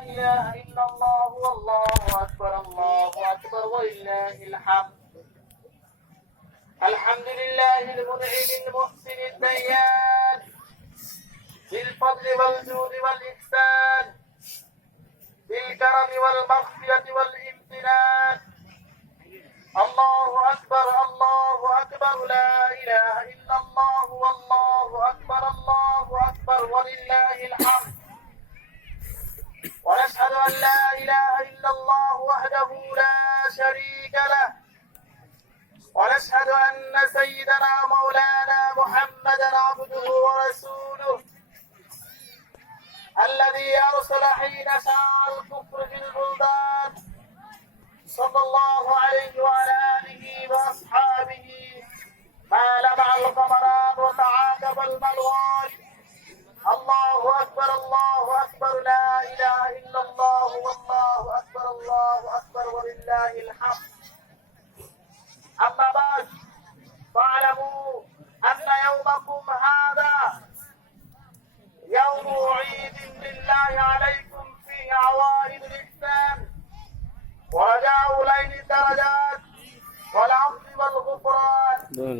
إله إلا الله والله أكبر الله أكبر ولله الحمد. الحمد لله المنعم المحسن الديان بالفضل والجود والإحسان بالكرم والمغفرة والامتنان. الله أكبر الله أكبر لا إله إلا الله والله أكبر الله أكبر ولله الحمد. أن لا إله إلا الله وحده لا شريك له. ونشهد أن سيدنا مولانا محمدا عبده ورسوله الذي أرسل حين شاء الكفر في البلدان. صلى الله عليه وعلى آله وأصحابه ما لمع القمران وتعاقب الملوان. الله الله أكبر الله أكبر ولله الحمد أما بعد فاعلموا أن يومكم هذا يوم عيد لله عليكم فيه عوائد الإحسان ورجاء ليل الدرجات والعفو والغفران